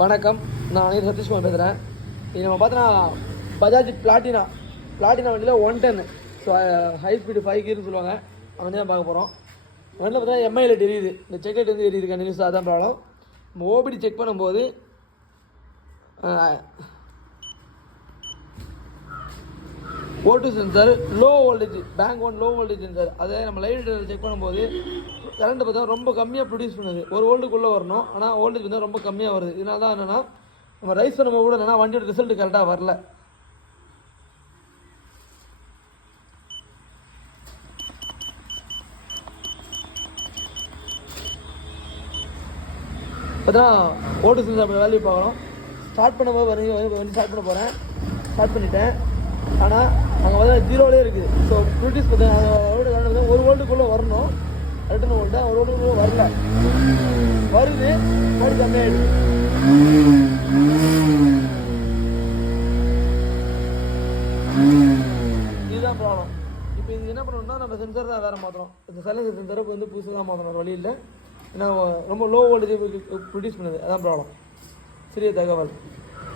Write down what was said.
வணக்கம், நான் சதீஷ்குமார் பேசுகிறேன். இது நம்ம பார்த்தோன்னா பஜாஜ் பிளாட்டினா வண்டியில் 110. ஸோ ஹை ஸ்பீடு 5 கீர்னு சொல்லுவாங்க. அவன் தான் பார்க்க போகிறோம். வண்டியில் பார்த்தீங்கன்னா எம்ஐயில் எரியுது, இந்த செக்லைட் வந்து எரியுது கண்டினியூஸாக. அதான் ப்ராப்ளம். நம்ம ஓபிடி செக் பண்ணும்போது ஓட்டு sensor low voltage, bank one low voltage sensor. அதை நம்ம லைட் செக் பண்ணும்போது கரண்ட் பார்த்தா ரொம்ப கம்மியாக ப்ரொடியூஸ் பண்ணுது. 1 வோல்ட்டுக்குள்ளே வரணும், ஆனால் வோல்டேஜ் வந்து ரொம்ப கம்மியாக வருது. இதனால தான் என்னென்னா நம்ம ரைஸ் பண்ணும்போது கூட என்னென்னா வண்டியோட ரிசல்ட் கரெக்டாக வரல. பார்த்தா ஓட்டு சென்சார் வேல்யூ பார்க்கணும். ஸ்டார்ட் பண்ணும்போது வண்டி ஸ்டார்ட் பண்ண போகிறேன். ஸ்டார்ட் பண்ணிட்டேன், ஆனால் அங்கே வந்து 0லே இருக்குது. ஸோ ப்ரொடியூஸ் பார்த்தீங்கன்னா 1 வோல்ட்டுக்குள்ளே வரணும். ரிட்டர்ன் வோல்ட்டு 1 வோல்ட்டுக்குள்ளே வரல, வருது மாதிரி கம்மியாகிடுது. இதுதான் ப்ராப்ளம். இப்போ இது என்ன பண்ணணும்னா நம்ம சென்சர் தான் வேறு மாற்றணும். இந்த சைலன்சர் சென்சரை வந்து புதுசாக தான் மாற்றணும், வழி இல்லை. ஏன்னா ரொம்ப லோ வோல்டேஜ் ப்ரொடியூஸ் பண்ணுது. அதான் ப்ராப்ளம். சிறிய தகவல்.